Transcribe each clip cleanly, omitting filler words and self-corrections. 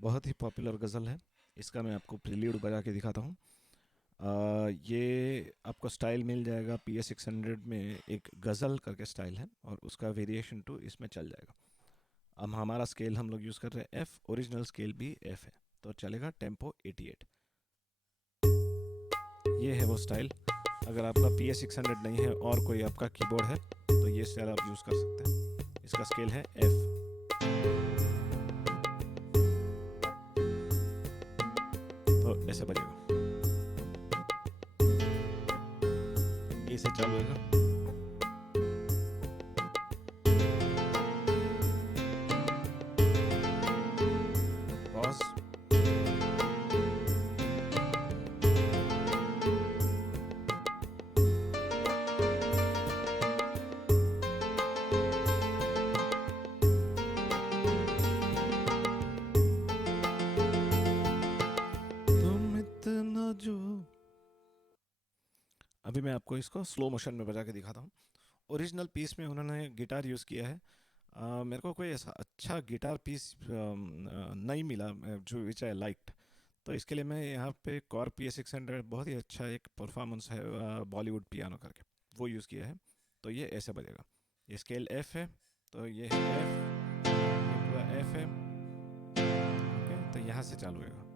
बहुत ही पॉपुलर गज़ल है। इसका मैं आपको प्रील्यूड बजा के दिखाता हूँ। ये आपको स्टाइल मिल जाएगा PS600 में। एक गज़ल करके स्टाइल है और उसका वेरिएशन टू इसमें चल जाएगा। अब हमारा स्केल हम लोग यूज़ कर रहे हैं एफ़, ओरिजिनल स्केल भी एफ़ है, तो चलेगा टेम्पो 88। ये है वो स्टाइल। अगर आपका PS600 नहीं है और कोई आपका कीबोर्ड है तो ये स्टाइल आप यूज़ कर सकते हैं। इसका स्केल है एफ़। तो ऐसे बजेगा, ए से चालू होगा। पॉज। तुम इतना जो, अभी मैं आपको इसको स्लो मोशन में बजा के दिखाता हूँ। ओरिजिनल पीस में उन्होंने गिटार यूज़ किया है। मेरे को कोई ऐसा अच्छा गिटार पीस नहीं मिला जो विच आई लाइक्ड। तो इसके लिए मैं यहाँ पे कॉर PS600, बहुत ही अच्छा एक परफॉर्मेंस है बॉलीवुड पियानो करके, वो यूज़ किया है। तो ये ऐसे बजेगा। ये स्केल एफ है, तो ये है एफ, ये पूरा एफ है। ओके, तो यहाँ से चालू होगा।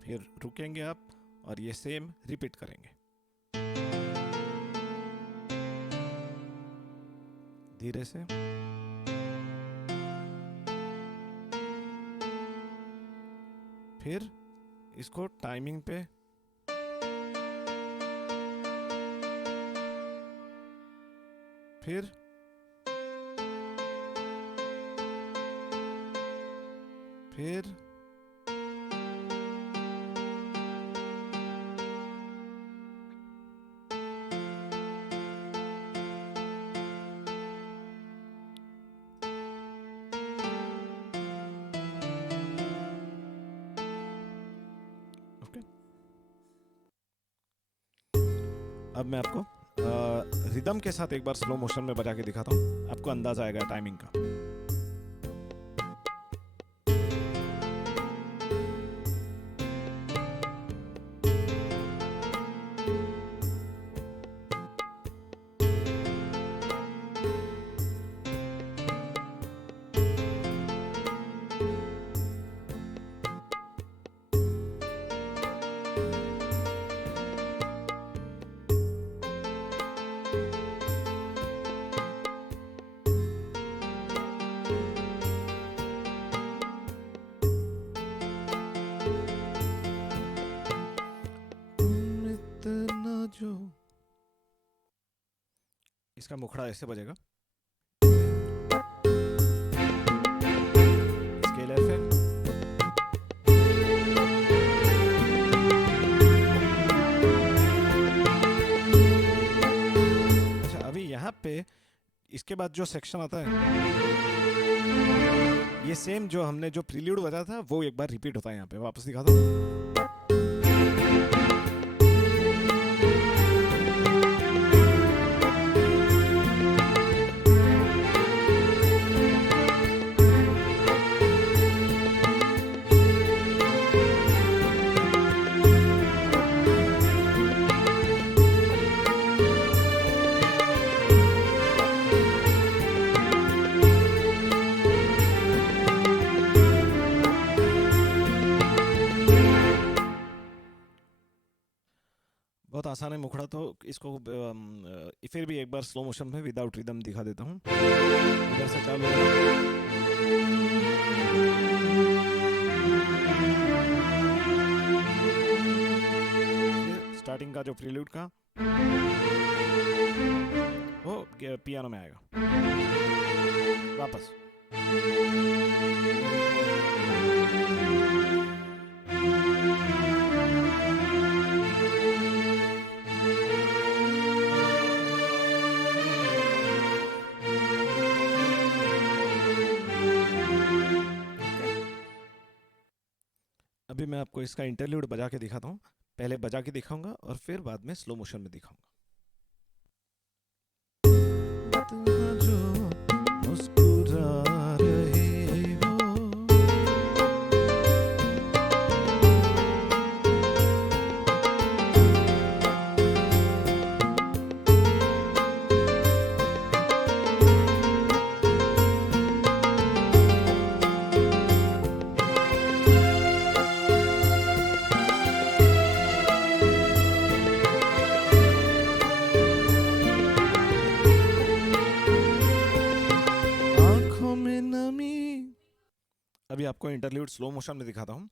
फिर रुकेंगे आप और ये सेम रिपीट करेंगे धीरे से। फिर इसको टाइमिंग पे, फिर फिर ओके। अब मैं आपको रिदम के साथ एक बार स्लो मोशन में बजा के दिखाता हूँ, आपको अंदाजा आएगा टाइमिंग का। तुम इतना जो, इसका मुखड़ा ऐसे बजेगा। स्केल एफ है। अच्छा, अभी यहाँ पे इसके बाद जो सेक्शन आता है, ये सेम जो हमने जो प्रील्यूड बजा था वो एक बार रिपीट होता है। यहाँ पे वापस दिखा दो। बहुत आसान है मुखड़ा, तो इसको फिर भी एक बार स्लो मोशन में विदाउट रिदम दिखा देता हूँ। इधर से चालू स्टार्टिंग का जो प्रील्यूड का वो पियानो में आएगा। वापस अभी मैं आपको इसका इंटरल्यूड बजा के दिखाता हूँ। पहले बजा के दिखाऊंगा और फिर बाद में स्लो मोशन में दिखाऊंगा। जो मुस्कुरा रही हो, आंखों में नमी। अभी आपको इंटरल्यूड स्लो मोशन में दिखाता हूँ।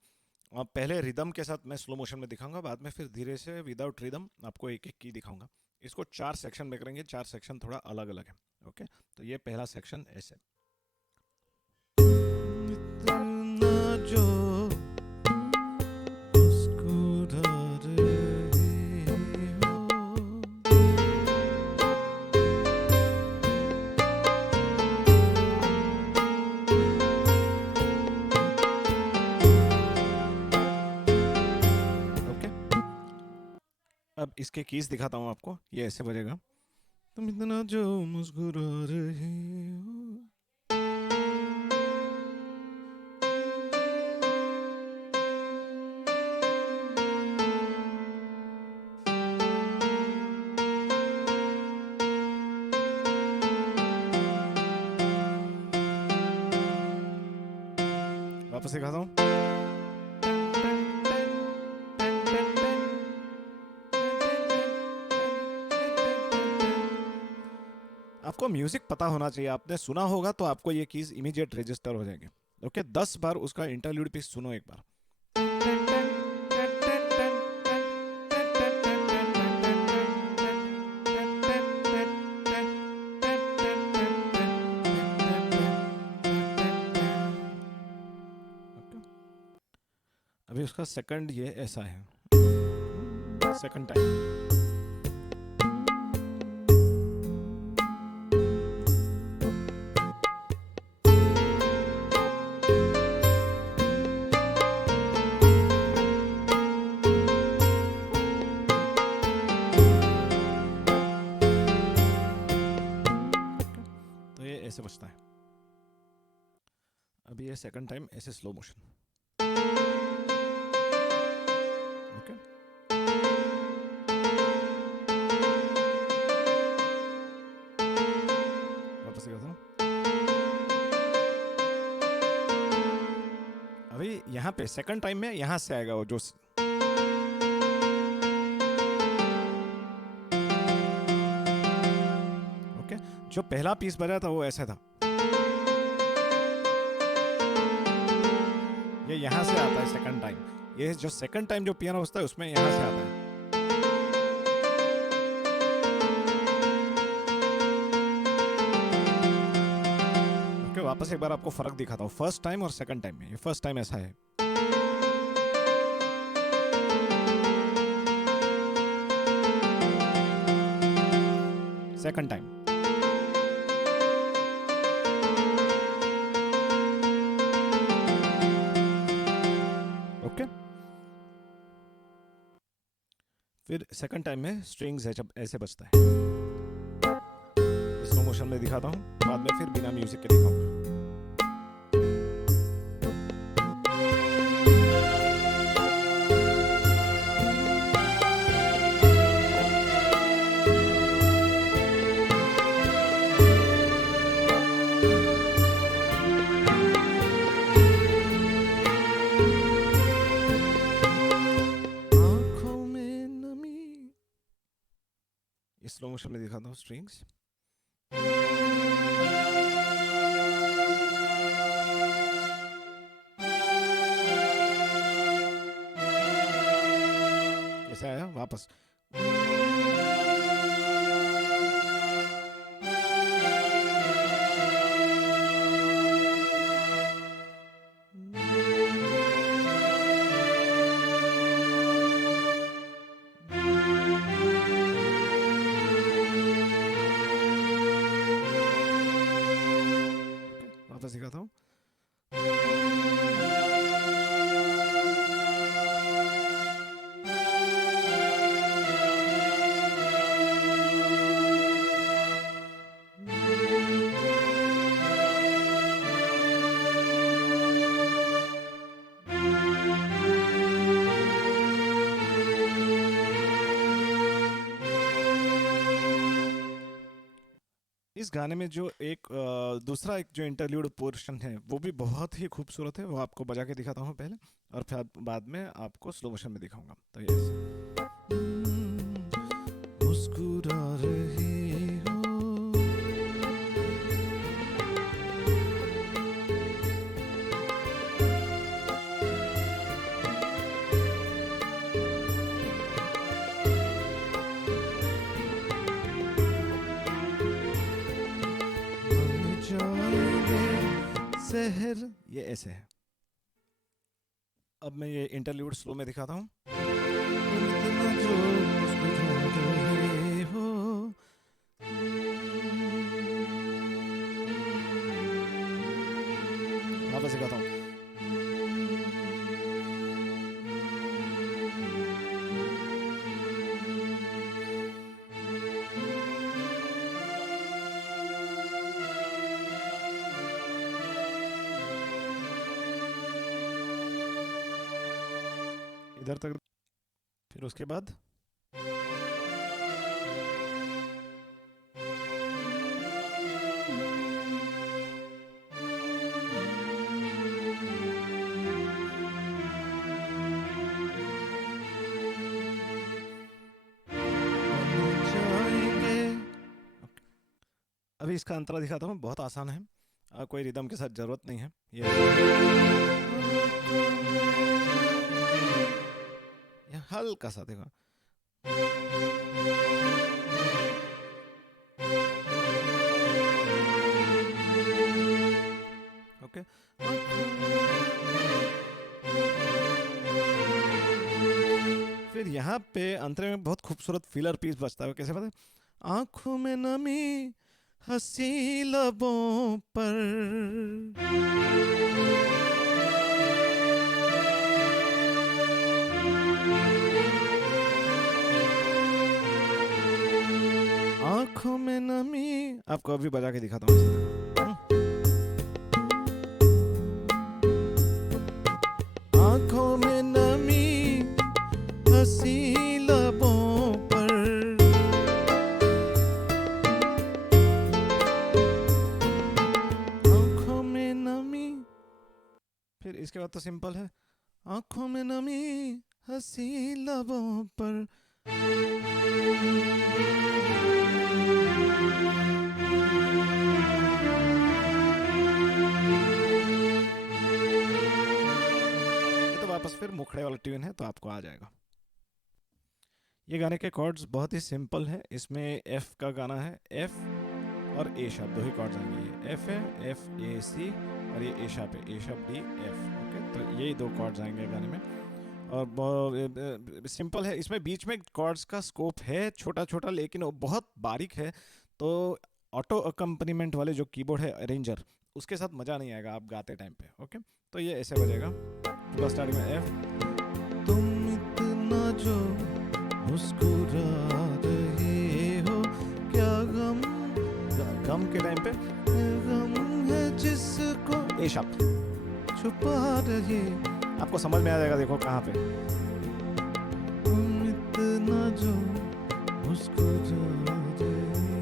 पहले रिदम के साथ मैं स्लो मोशन में दिखाऊंगा, बाद में फिर धीरे से विदाउट रिदम आपको एक एक की दिखाऊंगा। इसको 4 सेक्शन में करेंगे, 4 सेक्शन थोड़ा अलग अलग है। ओके, तो ये पहला सेक्शन ऐसे। इतना जो मुस्कुरा रही हो, ओके। अब इसके कीज दिखाता हूँ आपको, ये ऐसे बजेगा। तुम इतना जो मुस्कुरा रही हो। वापस दिखाता हूँ। आपको म्यूजिक पता होना चाहिए, आपने सुना होगा तो आपको ये कीज इमीडिएट रजिस्टर हो जाएंगे। ओके, 10 बार उसका इंटरल्यूड पीस सुनो एक बार। अभी उसका सेकंड ये ऐसा है, सेकंड टाइम। तो ये ऐसे बजता है। अभी ये सेकंड टाइम ऐसे स्लो मोशन। ओके, वापस दिखाता हूँ। अभी यहाँ पे सेकंड टाइम में यहाँ से आएगा वो जो ओके, जो पहला पीस बजा था वो ऐसा था। ये यहाँ से आता है सेकंड टाइम। ये जो सेकंड टाइम जो पियानो बजता है उसमें यहाँ से आता है। ओके, वापस एक बार आपको फर्क दिखाता हूँ फर्स्ट टाइम और सेकंड टाइम में। ये फर्स्ट टाइम ऐसा है, सेकंड टाइम ओके। फिर सेकंड टाइम में स्ट्रिंग्स ऐसे बजता है। स्लो मोशन में दिखाता हूँ, बाद में फिर बिना म्यूजिक के दिखाऊंगा। आंखों में नमी, स्लो मोशन में दिखाता हूँ स्ट्रिंग्स। कैसे आया वापस। वापस दिखाता हूँ। इस गाने में जो एक दूसरा एक जो इंटरल्यूड पोर्शन है वो भी बहुत ही खूबसूरत है, वो आपको बजा के दिखाता हूँ पहले, और फिर बाद में आपको स्लो मोशन में दिखाऊंगा। तो ये मुस्कुरा रही हो, बन जाएंगे शहर, ये ऐसे है। अब मैं ये इंटरल्यूड स्लो में दिखाता हूँ। इतना जो मुस्कुरा रहे हो, वापस दिखाता हूँ। इधर तक, फिर उसके बाद जाएंगे। अभी इसका अंतरा दिखाता हूँ, बहुत आसान है, कोई रिदम के साथ जरूरत नहीं है। ये हल्का सा देखो, ओके। फिर यहाँ पे अंतरे में बहुत खूबसूरत फिलर पीस बजता है, कैसे पता है? आंखों में नमी, हंसी लबों पर, आंखों में नमी। आपको अभी बजा के दिखाता हूँ। आंखों में नमी, हंसी लबों पर, आंखों में नमी। फिर इसके बाद तो सिंपल है, आंखों में नमी, हंसी लबों पर। ये तो वापस फिर मुखड़े वाला ट्यून है, तो आपको आ जाएगा। ये गाने के कॉर्ड्स बहुत ही सिंपल है। इसमें एफ का गाना है, एफ और ए शार्प, दो ही कॉर्ड्स आएंगे। ये एफ है, एफ ए सी, और ये ए शार्प है, ए शार्प डी एफ। ओके, तो यही दो कॉर्ड्स आएंगे गाने में, और सिंपल है। इसमें बीच में कॉर्ड्स का स्कोप है छोटा छोटा, लेकिन वो बहुत बारीक है, तो ऑटो अकम्पनीमेंट वाले जो कीबोर्ड है अरेंजर, उसके साथ मज़ा नहीं आएगा आप गाते टाइम पे। ओके, तो ये ऐसे बजेगा पूरा स्टार्टिंग में, एफ। तुम इतना जो मुस्कुरा रहे हो, क्या गम, गम के टाइम पे, गम है जिसको ए शार्प छुपा रहे, आपको समझ में आ जाएगा। देखो कहाँ पे, तुम इतना जो मुस्कुरा रहे हो।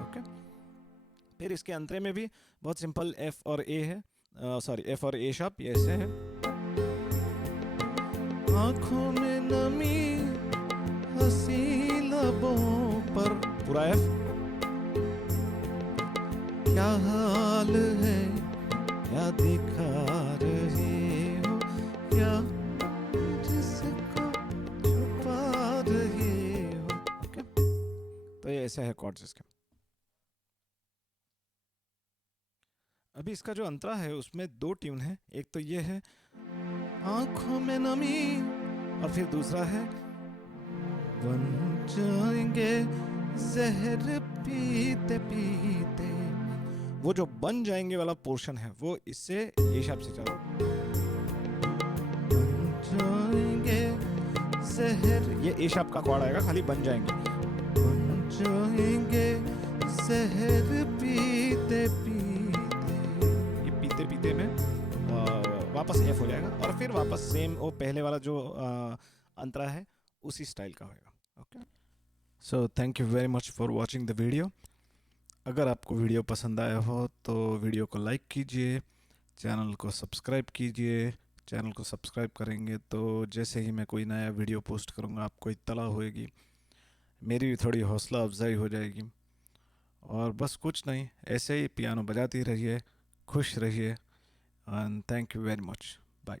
ओके, फिर इसके अंतरे में भी बहुत सिंपल एफ और ए है, सॉरी एफ और ए शार्प, ये ऐसे है। आंखों में नमी, हंसी लबों पर, पूरा एफ। क्या हाल है, क्या दिखा रहे हो, क्या जिसको छुपा रहे हो। ओके, तो ये ऐसा है कॉर्ड्स इसके। अभी इसका जो अंतरा है उसमें दो ट्यून है, एक तो ये है आंखों में नमी, और फिर दूसरा है बन जाएंगे जहर पीते पीते। वो जो बन जाएंगे वाला पोर्शन है वो इससे ए शार्प से चलो, बन जाएंगे जहर, ये ए शार्प का कॉर्ड आएगा, खाली बन जाएंगे, बन जाएंगे जहर पीते पीते। ये पीते पीते में वापस एफ हो जाएगा, और फिर वापस सेम वो पहले वाला जो अंतरा है उसी स्टाइल का होगा। Okay, so thank you very much for watching the video. अगर आपको वीडियो पसंद आया हो तो वीडियो को लाइक कीजिए, चैनल को सब्सक्राइब कीजिए। चैनल को सब्सक्राइब करेंगे तो जैसे ही मैं कोई नया वीडियो पोस्ट करूँगा आपको इत्तला होएगी, मेरी भी थोड़ी हौसला अफजाई हो जाएगी। और बस कुछ नहीं, ऐसे ही पियानो बजाती रहिए, खुश रहिए, and thank you very much. Bye.